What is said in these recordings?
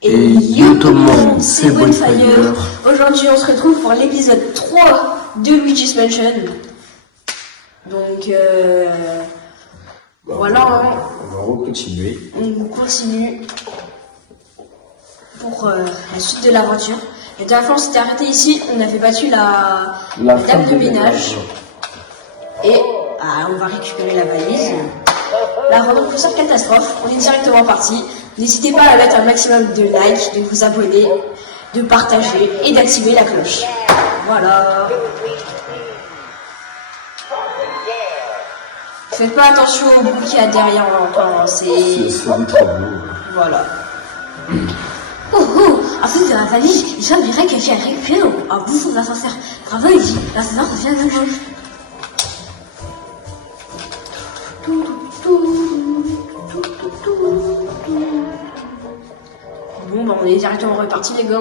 Et yo tout le monde, c'est Bonfire. Aujourd'hui on se retrouve pour l'épisode 3 de Luigi's Mansion. Donc voilà, on va continuer. On continue pour la suite de l'aventure. La dernière fois on s'était arrêté ici, on avait battu la dame de ménage. Et on va récupérer la valise. La rencontre plus catastrophe, on est directement parti. N'hésitez pas à mettre un maximum de likes, de vous abonner, de partager et d'activer la cloche. Voilà. Faites pas attention au bruit qu'il y a derrière encore, c'est des travaux. Voilà. Oh, en fait, dans la valise, il semblerait que j'ai récupéré un bouffon d'ascenseur. Bravo, il dit, l'ascenseur revient de gauche. Bon, bah on est directement reparti, les gars.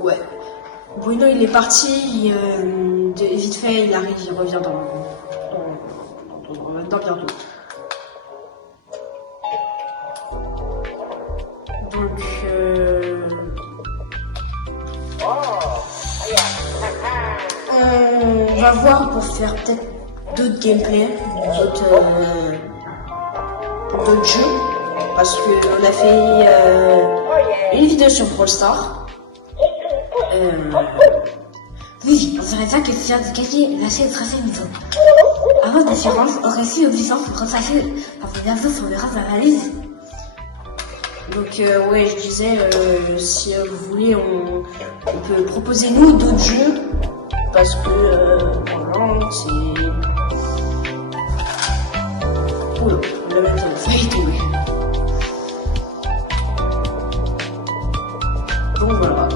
Ouais. Bruno, il est parti. Vite fait, il arrive, il revient dans bientôt. Donc, on va voir pour faire peut-être d'autres gameplays, d'autres jeux, parce qu'on a fait une vidéo sur Brawl Stars. Oui, on dirait ça que tu viens de cacher la chaîne tracée niveau. Avant d'assurance, aurait su obligeant pour repasser par le bientôt sur le reste de la valise. Donc ouais, je disais, si vous voulez, on peut proposer nous d'autres jeux, parce que voilà, c'est... Oula, on a même failli tomber. Donc voilà.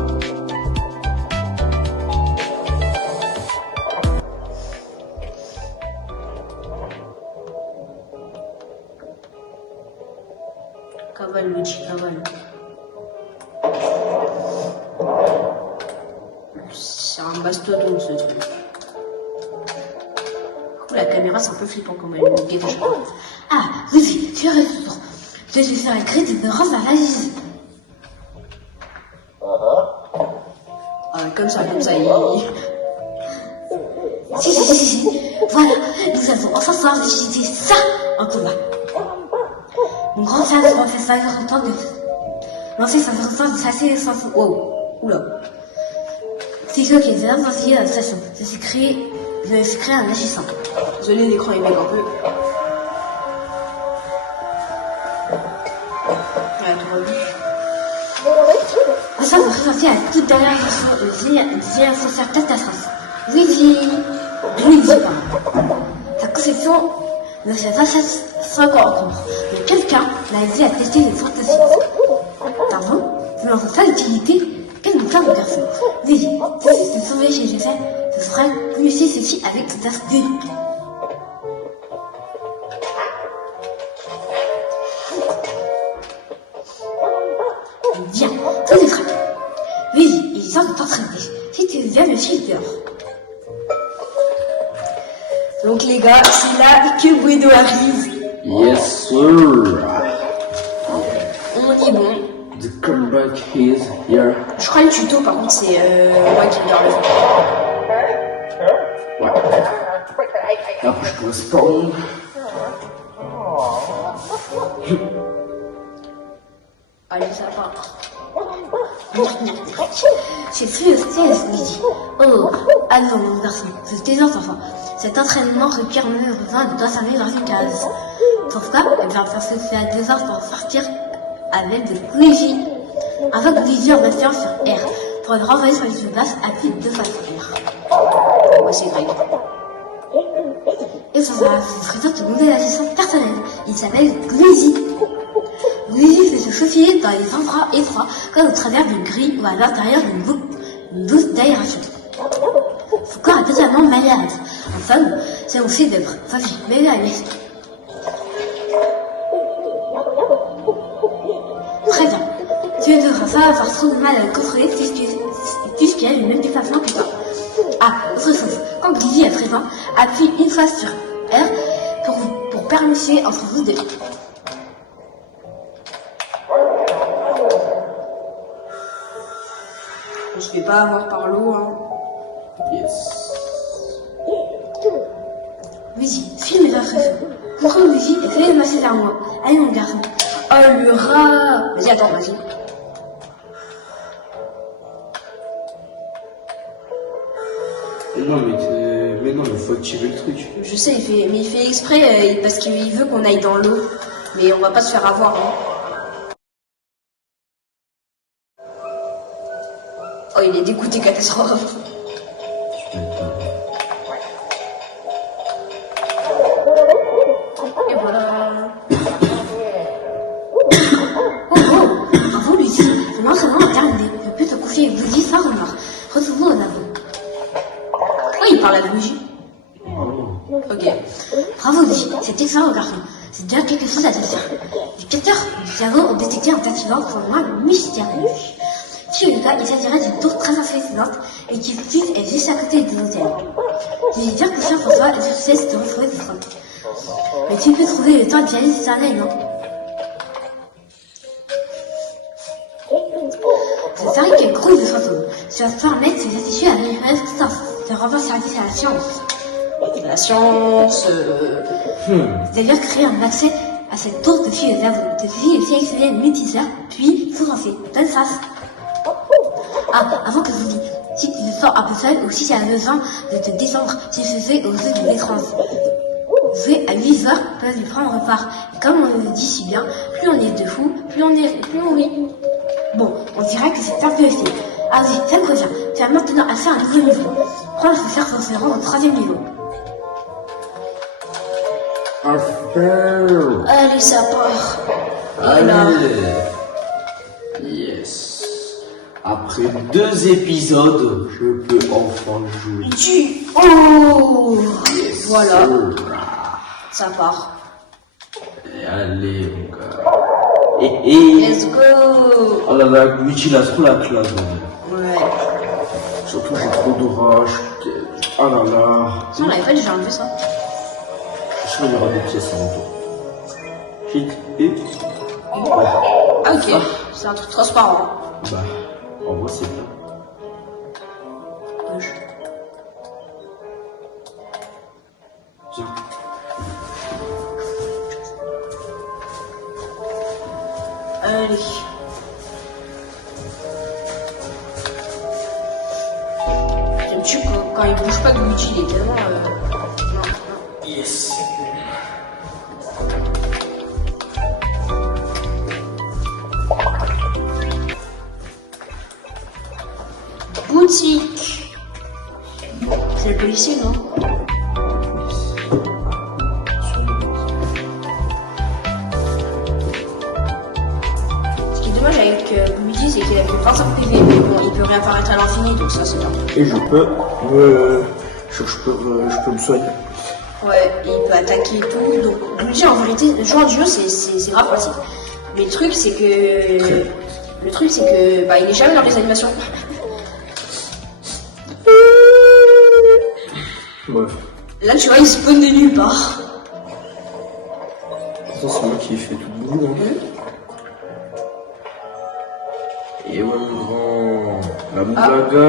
Cavale, Luigi, cavale. C'est un mastodonte ce truc. La caméra c'est un peu flippant quand même. Ah, oui, tu as raison. Je vais faire un cri de rendre la valise. Comme ça, il... Si. Voilà, nous avons enfin pouvoir utiliser ça en combat. Mon grand frère m'a fait ça longtemps de lancer sa façon de chasser sans fou. Wow, oula. C'est sûr qu'il est bien facile à la station. Je me suis créé un agissant. Désolé, l'écran il bug un peu. Ouais, tout va Ça va ressortir à la toute dernière version de l'ascenseur catastrophe. Luigi, pardon. Sa conception ne s'est pas encore en cours. Mais quelqu'un l'a aidé à tester les fantaisies. Pardon, je n'en vois pas l'utilité. Quel bouquin de garçon. Luigi, si c'était sauvé chez GF, ce serait plus si ceci avec cette astuce. Bien, tout est prêt. Luigi, il est temps de t'entraîner. Si tu viens le suivre dehors. Donc les gars, c'est là que Bruno arrive. Yes, sir. On est bon. The comeback is here. Je crois le tuto par contre c'est moi qui regarde le film. Ouais. Après, je peux spawn. Allez, ça part. C'est plus stress, Luigi. Oh, non, mon garçon, c'est tes enfants. Cet entraînement requiert malheureusement de t'enfermer dans une case. Pourquoi? Eh bien, parce que tu as des ordres pour sortir avec de Luigi. Avant que Luigi en appuyant sur R. Pour le renvoyer sur une place, appuie 2 fois sur R. Ouais, c'est grec. Et ça va vous présenter ton nouvel assistant personnel. Il s'appelle Luigi. Luigi fait se faufiler dans les endroits étroits, comme au travers d'une grille ou à l'intérieur d'une douce d'aération. Son corps est totalement malade. En somme, c'est mon chef-d'œuvre. Vas-y, mets-le à l'aise. Très bien. Tu ne devras pas avoir trop de mal à le contrôler puisqu'il a le même déplacement que toi. Ah, autre chose. Quand Gigi est présent, appuie une fois sur R pour permuter entre vous deux. On se fait pas avoir par l'eau, hein. Yes. Luigi, filme les infos. Pourquoi Luigi essaye de masser vers moi? Allez mon garçon. Oh le rat. Vas-y, attends, vas-y. Non, mais faut activer le truc. Je sais, mais il fait exprès parce qu'il veut qu'on aille dans l'eau. Mais on va pas se faire avoir, hein. Oh, il est dégoûté, catastrophe. Et voilà. Oh, bravo Luigi. Ton entraînement est terminé. Tu peux te coucher avec Luigi sans remords. Retrouve-nous au lavabo. Oh, il parle à Luigi. Ok. Bravo Luigi, c'est excellent garçon. C'est bien quelque chose à te dire. Les capteurs du cerveau ont détecté un accident pour le moins mystérieux. Si le cas, il s'agirait d'une tour très impressionnante et qui est juste à côté de l'hôtel. J'ai bien confiance en toi et je sais de retrouver ce truc. Mais tu peux trouver le temps d'y aller cette année, non? C'est vrai qu'il y a gros de fantômes. Tu vas pouvoir mettre ses attitudes à l'univers tout ça. Ça rend service à la science. La science. C'est-à-dire créer un accès à cette tour de fil de cerveau. Tu suffit de sélectionner le multiseur, puis faut lancer. Bonne face. Ah, avant que je vous dise, si tu te sens un peu seul ou si tu as besoin de te détendre, tu te fais au jeu de l'écran. Jouer à 8 heures peuvent y prendre part. Et comme on le dit si bien, plus on est de fous, plus on rit. Bon, on dirait que c'est un peu essayé. Ah oui, ça me revient. Tu as maintenant accès à un nouveau niveau. Prends le faire pour se rendre au 3e niveau. Allez, ça part. Allez. Yes. Après 2 épisodes, je peux enfin jouer. Oh, Yes, voilà. sir. Ça part. Et allez, mon gars. Let's go. Oh là là, Luigi, il a trop la classe, Ouais. surtout j'ai trop d'orage. Oh là là. Si on l'avait fait, j'ai enlevé ça. Je suis sûr qu'il y aura des pièces avant toi. Shit. Et Ah, ok. C'est un truc transparent. bah, en vrai, c'est bien. Gauche. Tiens. Allez. J'aime-tu quand il bouge pas de Luigi, il est tellement. Non. Yes. Boutique. C'est le policier, non? Ce qui est dommage avec Luigi, c'est qu'il a fait 25 PV, mais bon, il peut réapparaître à l'infini, donc ça c'est bien. Et je peux me soigner. Ouais, et il peut attaquer et tout. Donc, Luigi, en vérité, le joueur du jeu, c'est grave facile. Mais le truc, c'est que. Bah, il est jamais dans les animations. Ouais. Là, tu vois, il spawn de nulle part. Ça, c'est moi qui ai fait tout le boulot. Hein. Et ouais, mon grand. La moulaga.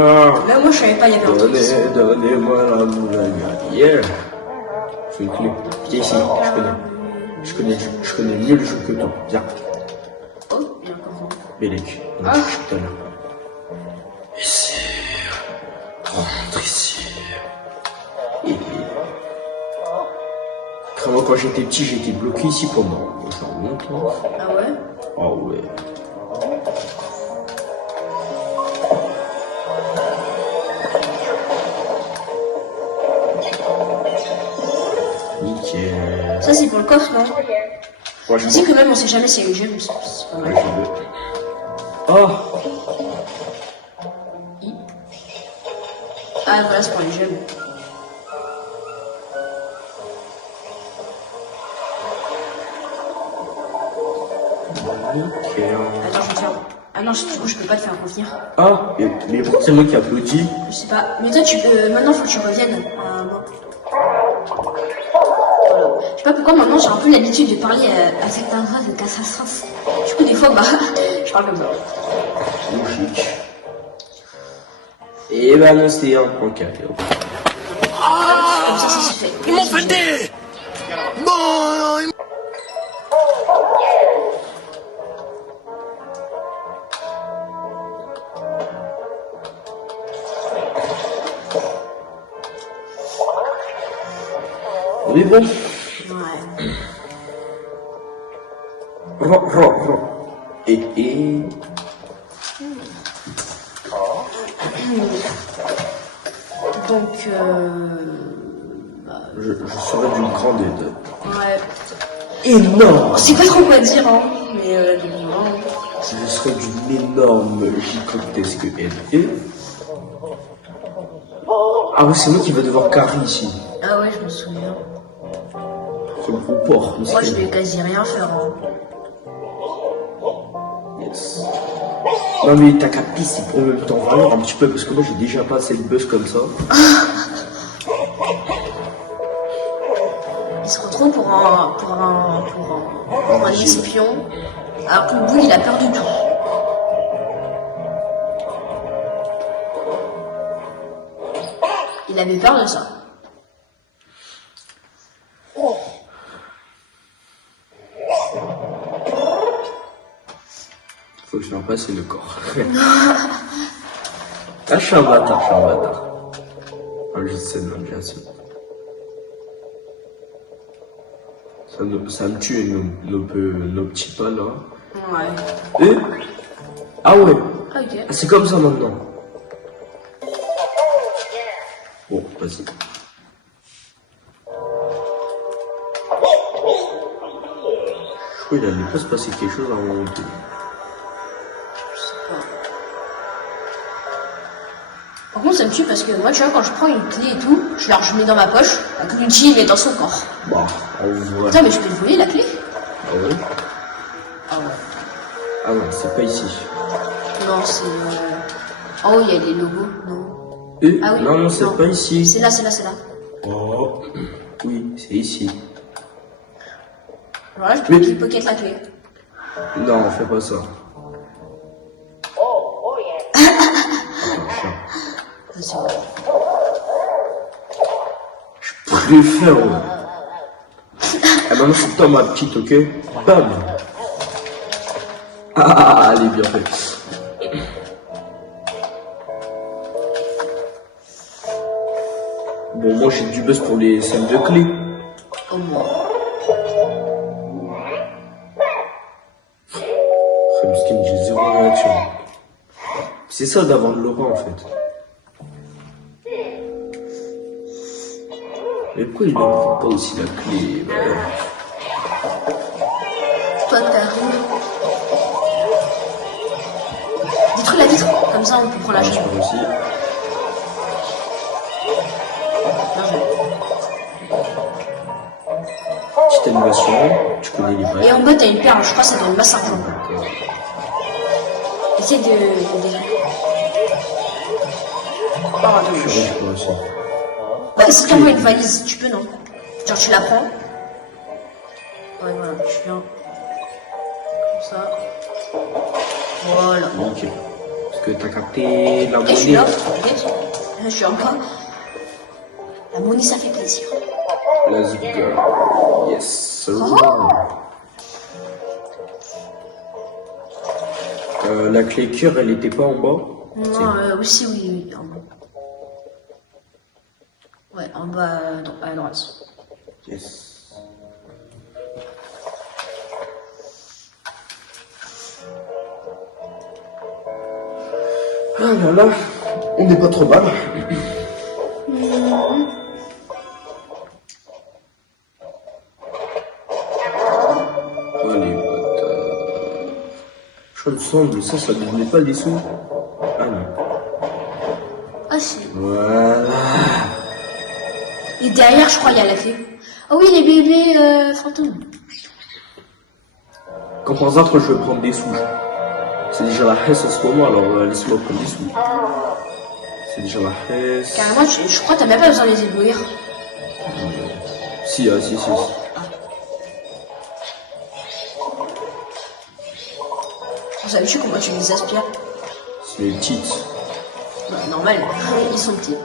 Là, moi, je savais pas, il y avait un truc ici. Donnez-moi la moulaga. Yeah. Faut une clé. Viens ici, je connais mieux le jeu que toi. Viens. Oh, il y a un coffre. Bélec. Ah. Tout à l'heure. Ici. Rentre ici. Et moi, quand j'étais petit, j'étais bloqué ici pendant genre longtemps. Ah ouais? Oh ouais. Nickel. Ça, c'est pour le coffre, non? Ouais, Je dis que même, on sait jamais s'il y a une gemme, c'est pas Ouais, mal. j'ai deux. Oh. Ah, voilà, c'est pour les gemmes. Nickel. Attends, je vais te faire. Ah non, du coup, je peux pas te faire revenir. Ah, mais pourquoi c'est moi qui applaudis? Je sais pas. Mais toi, tu peux. Maintenant, faut que tu reviennes à moi. Voilà. Je sais pas pourquoi maintenant j'ai un peu l'habitude de parler à certains voix de Cassassas. Du coup, des fois, bah, je parle comme ça. Logique. Et bah non, c'était 1.4. Comme ça se fait. Ils m'ont pété. Bon. On est bon. Ouais. Ro. Et. Donc, Je serais d'une grande aide. ouais. Énorme. On sait pas trop quoi dire, hein. Mais Je serais d'une énorme gigantesque aide. Et. Ah oui, c'est moi qui vais devoir carrer ici. ah ouais, je me souviens. C'est le gros porc. Moi, je vais quasi rien faire, hein. Yes. Non mais t'as capté, c'est pour même temps vraiment un petit peu parce que moi j'ai déjà pas assez de buzz comme ça. Il se retrouve pour un espion. Alors que le bout, il a peur du tout. Il avait peur de ça. Faut que je fasse passer le corps. Ah, je suis un bâtard. Ah, je sais, non, bien sûr. Ça me tue nos petits pas là. Ouais. Et. Ah ouais, Ah, ok. ah, c'est comme ça maintenant. Bon, vas-y. Je crois qu'il allait pas se passer quelque chose à un moment donné. Par contre, ça me tue parce que moi, tu vois, quand je prends une clé et tout, je la remets dans ma poche, la clé il est dans son corps. Bah, en vrai. Putain, mais je peux le voler, la clé? Ah ouais? Ah ouais. Ah non, c'est pas ici. Non, c'est... Oh, il y a les logos, non. Et Ah oui. non, c'est pas ici. C'est là. Oh, oui, c'est ici. Alors là, je peux Mais- pickpocket la clé. Non, fais pas ça. Ah, c'est vrai. Je préfère. Ouais. Ah, maintenant, c'est toi ma petite, ok? Bam! Ah, elle est bien faite. Bon, moi j'ai du buzz pour les scènes de clés. Au moins. Skin, j'ai zéro réaction. C'est ça d'avoir de l'aura en fait. Mais pourquoi il ne prend pas aussi la clé? Toi, t'arrives. Détruis la vitre, comme ça on peut prendre la Je chaîne. peux aussi. Bien joué. Petite animation, tu connais les Et bails. en bas, t'as une perle, je crois que ça doit une masse argent. Essaye de... Oh, dommage. Je peux aussi. Bah, c'est comme une valise, tu peux, non? Genre, tu la prends. Ouais, voilà, tu viens. Comme ça. Voilà. Ok. Parce que t'as capté la Et je suis là, monnaie. t'inquiète. Je suis en bas. La monnaie, ça fait plaisir. Let's go. Yes, sir. Oh. La clé cœur, elle était pas en bas? Non, aussi, oui, en bas. Ouais, en bas, à droite. Yes. Ah là là, on n'est pas trop mal. Allez, bâtard. Je me semble, ça ne donnait pas les sous. Ah non. Ah, si. Voilà. Et derrière, je crois, il y a la clé. Ah oui, les bébés fantômes. Quand par hasard, je vais prendre des sous. C'est déjà la Hesse en ce moment, alors laisse-moi prendre des sous. C'est déjà la Hesse. Carrément, je crois que t'as même pas besoin de les éblouir. Si, si. Vous savez comment tu les aspires? C'est les petites. Ouais, normal, ils sont petits.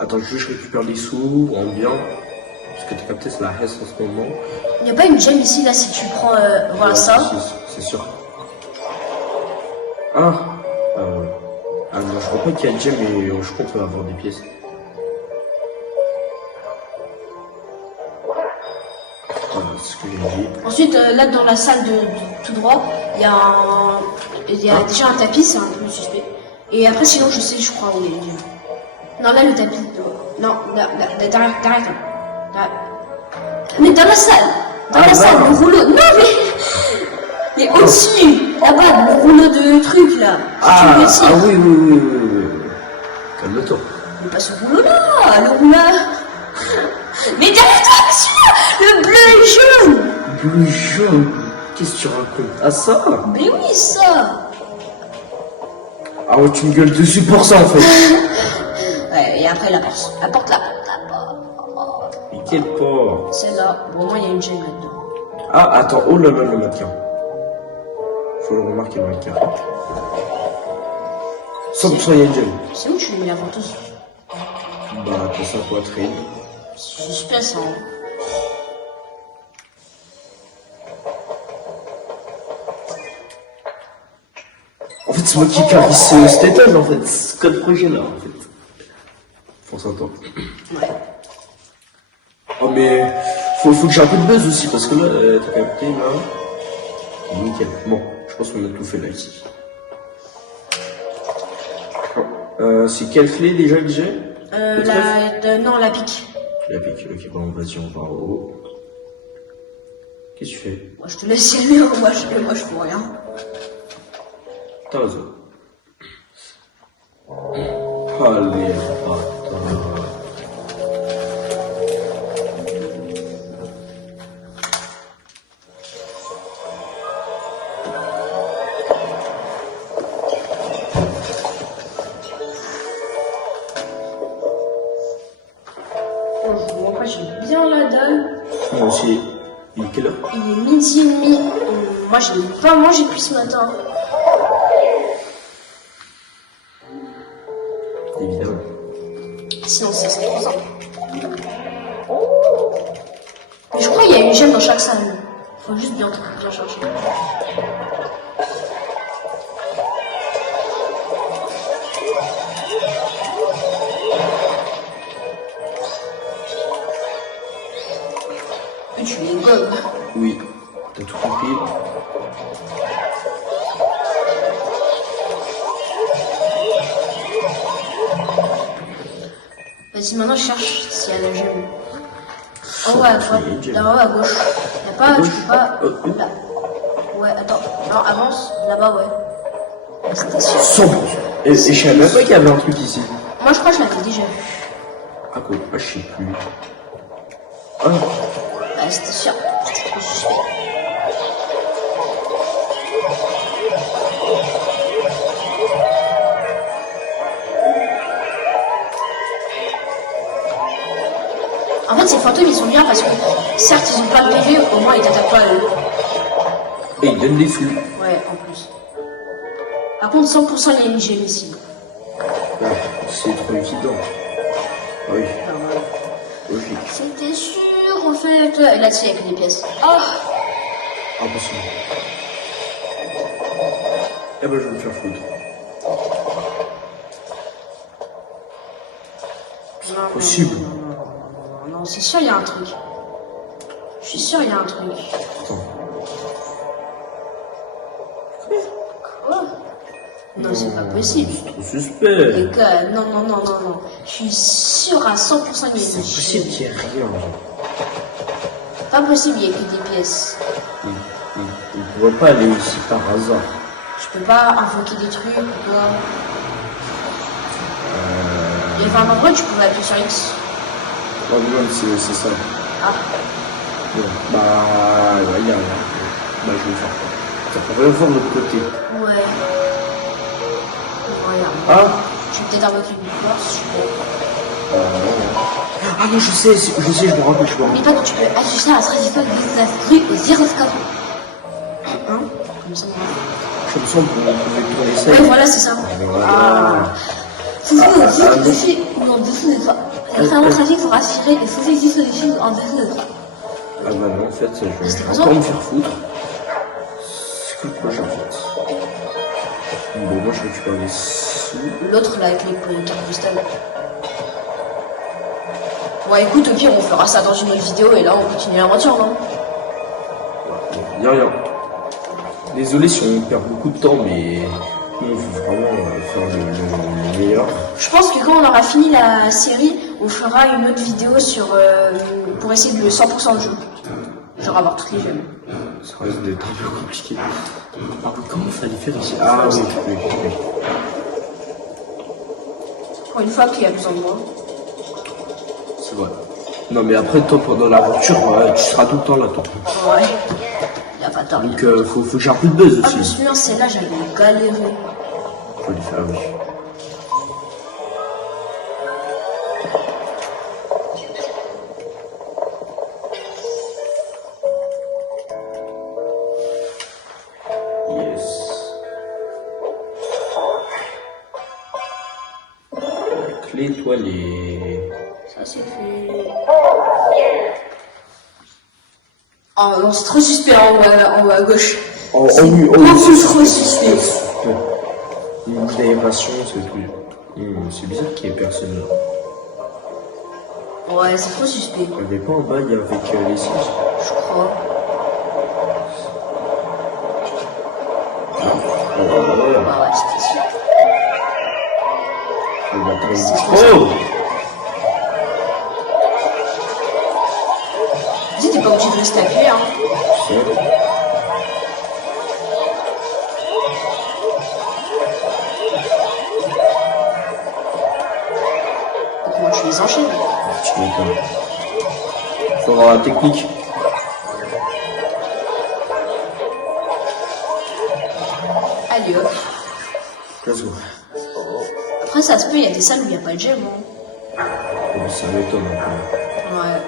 Attends, je récupère les sous, en bien. Parce que t'as capté, c'est la Hesse en ce moment. Il n'y a pas une gemme ici, là, si tu prends, voilà ça. C'est sûr. Ah non, je crois pas qu'il y a une gemme, mais je crois qu'on peut avoir des pièces. Voilà, c'est ce que j'ai dit. Ensuite, là, dans la salle de tout droit, il y a déjà un tapis, c'est un peu suspect. Et après, sinon, je sais, je crois, où il est. Non, là, le tapis. Non, là, t'arrêtes. Mais dans la salle. Dans la salle, le rouleau. Non, mais au-dessus, là-bas, le rouleau de trucs, là. Oui. Calme-toi. Mais pas ce rouleau-là, le rouleau. Mais derrière toi, monsieur, le bleu et jaune. Bleu et jaune. Qu'est-ce que tu racontes? Ah, ça? Mais oui, ça. Ah ouais, tu me gueules dessus pour ça, en fait. Ouais, et après, la porte. La porte, là. Mais quelle porte? Celle-là. Bon, au moins, il y a une gemme là-dedans. Ah, attends, oh là là, le mannequin. Faut le remarquer, le mannequin. 100% il y a une gemme. C'est où tu l'as mis la ventouse? Bah, dans sa poitrine. C'est suspense, hein. En fait, c'est moi qui caresse cet étage, en fait. C'est comme projet là, en fait. Faut s'entendre. Ouais. Oh, mais faut que j'ai un peu de buzz aussi, parce que là, t'as capté, là. Nickel. Bon, je pense qu'on a tout fait là, ici. C'est quelle clé déjà que j'ai? Non, la pique. La pique, ok, bon, vas-y, on va en haut. Qu'est-ce que tu fais? Moi, je te laisse y aller, moi, je fais rien. T'as raison. Allez, bâtard. Moi, j'ai bien la dalle. Moi aussi. Il est quelle heure? Il est midi et demi. Moi, je n'ai pas mangé depuis ce matin. Évidemment. Sinon, c'est trop simple. Mais je crois qu'il y a une gemme dans chaque salle. Faut juste bien chercher. Et tu les gommes. Oui, t'as tout compris. Vas-y, maintenant je cherche s'il y a la gemme. En haut à droite, là-haut à gauche. Y a pas, tu peux pas. Là. Ouais, attends. Non, avance. Là-bas, ouais. C'était sûr. 100%. Et je savais même pas qu'il y avait un truc ici. Moi, je crois que je l'avais déjà vu. À quoi? Ah, je sais plus. Ah, Bah, c'était sûr. C'était trop suspect. En fait, ces fantômes, ils sont bien parce que, certes, ils ont pas de PV, au moins, ils t'attaquent pas à eux. et il donne des flux. Ouais, en plus. Par contre, 100%, il y a une gemme ici. Ouais, c'est trop évident. Ah oui, logique. C'était sûr, en fait. Et là-dessus, il y a que des pièces. Ah! Impossible. Eh ben, je vais me faire foutre. Non, Possible. non, c'est sûr, il y a un truc. Je suis sûr, il y a un truc. Attends. Quoi? Non, c'est pas possible. Trop suspect. Les gars, non. Je suis sûr à 100% qu'il y a C'est des possible choses. qu'il n'y ait rien. Pas possible, il y a que des pièces. Il ne pourrait pas aller ici par hasard. Je peux pas invoquer des trucs ou quoi. Il y avait un endroit où tu pouvais appuyer sur X. Non, non, c'est ça. Ah, Bon, bah, ouais, il y a rien. Bah, je vais le faire. Putain, on va voir de l'autre côté. Ouais. Regarde. Ah Je vais peut-être invoquer une force, je Ah non, je sais, je me rappelle, Mais toi, tu peux ajuster la trajectoire des instruits au gyroscope. Hein? Comme ça, on va. Je me sens qu'on pouvait tourner ça. Ouais, voilà, c'est ça. Voilà. Foufou au dessus ou en dessous de toi. L'extrêmement tragique sera assuré et foufou existe au-dessus ou en dessous de toi. Ah bah non, en fait, je vais C'était encore quoi me faire foutre. C'est que le prochain, en fait. Bon, moi, je récupère les sous. L'autre, là, avec les cartes postales. Ouais, écoute, au pire, on fera ça dans une autre vidéo et là, on continue l'aventure, non? Y'a rien. Désolé si on perd beaucoup de temps, mais nous, on veut vraiment faire le meilleur. Je pense que quand on aura fini la série, on fera une autre vidéo sur pour essayer de 100% de jeu. Genre avoir toutes les gemmes. Ça risque d'être un peu compliqué. Ah, comment il fallait faire ici? Ah oui, oui. Pour une fois qu'il y a besoin de moi. C'est vrai. Non, mais après, toi, pendant l'aventure, tu seras tout le temps là, toi. Ouais. Il a pas tort. Donc, faut que j'ai un peu de buzz Ah, je me aussi. souviens, celle-là, j'avais galéré. Faut lui faire, oui. Yes. La clé étoilée. Ça, c'est fait. Oh non, c'est trop suspect en haut à gauche. Oh, C'est oui, beaucoup c'est trop suspect. Une bouche d'aération, c'est tout. C'est bizarre qu'il y ait personne là. Ouais, c'est trop suspect. Il n'y avait pas en bas, il y avait avec les singes. Je crois. Ouais, c'était sûr. Oh! Dis, t'es pas obligé de rester appuyé, hein. Comment tu les enchaînes? Tu m'étonnes. Faut avoir la technique. Allez hop. Let's go. Après, ça se peut, il y a des salles où il n'y a pas de gemme. Hein. Oh, ça m'étonne un peu. Ouais.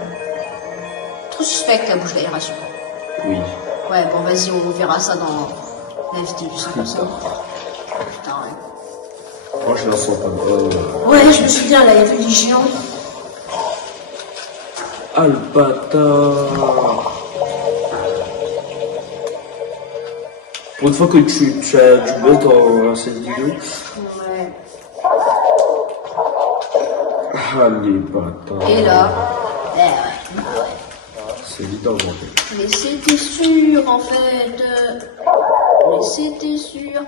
Trop suspect la bouche d'aération. Oui. Ouais, bon, vas-y, on verra ça dans la vidéo du 100%. Putain, ouais. Moi, je la sens pas. Ouais, je me souviens, là, il y avait les géants. Ah, le bâtard. Pour une fois que tu as du buzz dans cette vidéo. Ouais. Ah, les bâtards. Et là, ouais. C'est évident, en fait. Mais c'était sûr, en fait. Mais c'était sûr.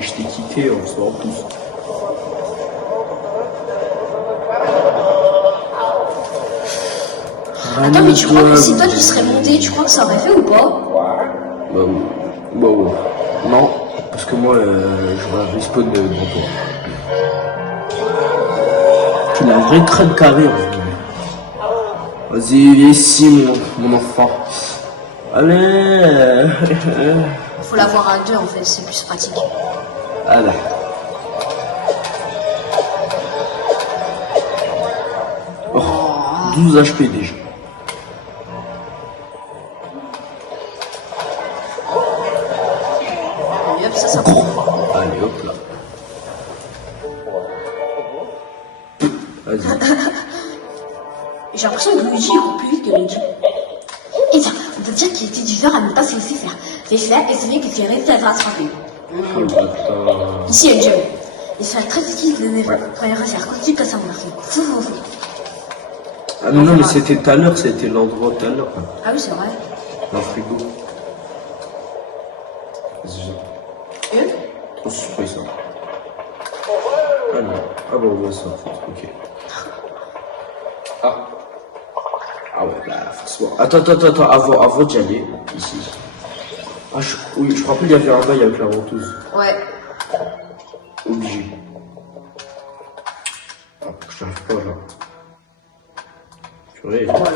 Je t'ai quitté en soi en plus. Attends, mais tu crois que si toi tu serais monté, tu crois que ça aurait fait ou pas? Bah, non, parce que moi, j'aurais respawn devant toi. Tu l'as un vrai crâne carré, en fait. Vas-y, viens ici, mon enfant. Allez. Faut l'avoir à deux, en fait, c'est plus pratique. Voilà. Oh, 12 HP déjà. Et hop, ça prend. Allez, hop là. Vas-y. J'ai l'impression que Luigi court plus vite que Luigi. Et tiens, on peut dire qu'il était du genre à ne pas se laisser faire. Fais faire et celui qui est resté à te rattraper. Oh, le bâtard. Ici, il y a une gemme. Il serait très utile de ne pas y réussir continue comme ça, mon garçon. Fou. Ah non, mais c'était tout à l'heure, c'était l'endroit tout à l'heure. Ah oui, c'est vrai. Un frigo. Vas-y. Et eux? Trop surpris ça. Ah non. Ah bon, on voit ça. Ok. Ah. Ah ouais, bah forcément. Attends. Avant d'y aller, ici. Ah, oui, je me rappelle, il y avait un bail avec la ventouse. Ouais. Obligé. Ah, je n'arrive pas là. Purée. Voilà.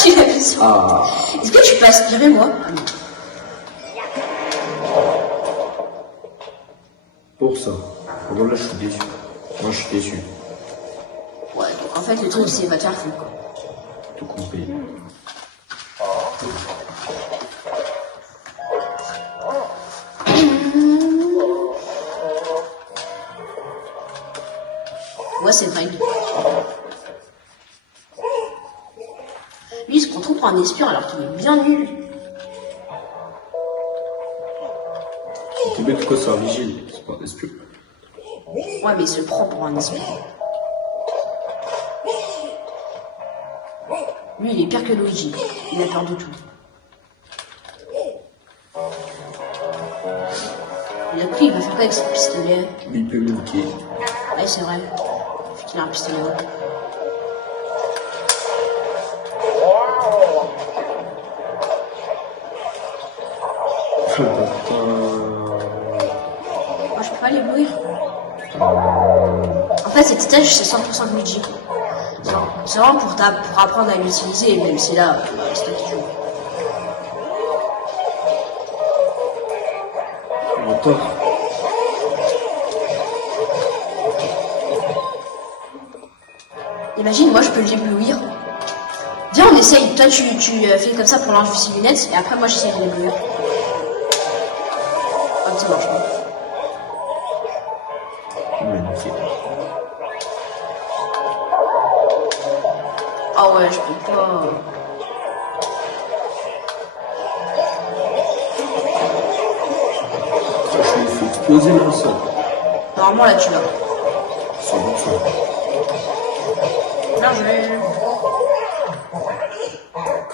Tu l'as vu ça. Ah. Est-ce que tu peux aspirer, moi? Pour ça. Bon, là, je suis déçu. Moi, je suis déçu. Ouais, donc en fait, le truc, c'est va te faire fou, quoi. Tout compris. Ouais, c'est vrai. Lui, il se prend trop pour un espion alors qu'il est bien nul. Tu mets quoi sur un vigile? C'est pas un espion. Ouais, mais il se prend pour un espion. Lui, il est pire que Luigi. Il a peur de tout. Et après, il va faire quoi avec son pistolet? Il peut me niquer. Ouais, c'est vrai. Faut qu'il a un pistolet. Moi, je peux pas l'éblouir. En fait, cet étage, c'est 100% de Luigi. C'est vraiment pour apprendre à l'utiliser, même si là, c'est toi qui joues. Mentor. Imagine, moi, je peux l'éblouir. Viens, on essaye. Toi, tu fais comme ça pour l'ange du lunettes, et après, moi, j'essaye de l'éblouir. Hop, ça marche pas. Magnifique. Ah ouais, je peux pas. Franchement, il faut exploser le sol. Normalement, là, tu l'as. C'est bon, ça. Bien joué.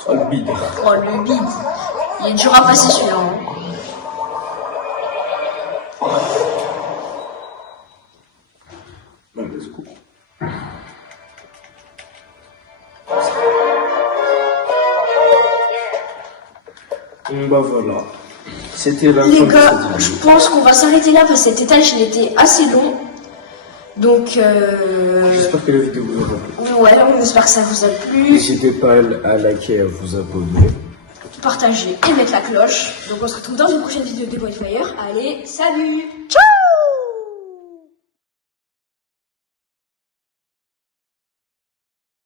Oh, le bide. Oh, le bide. Il est dur à passer, celui-là. Hein. Ouais, let's go. Bah voilà. C'était la Les fin de gars, cette je vidéo. pense qu'on va s'arrêter là parce que cet étage, il était assez long. Donc, J'espère que la vidéo vous a plu. ouais, on espère que ça vous a plu. N'hésitez pas à liker et à vous abonner. Partager et mettre la cloche. Donc, on se retrouve dans une prochaine vidéo de Boyfire. Allez, salut! Ciao!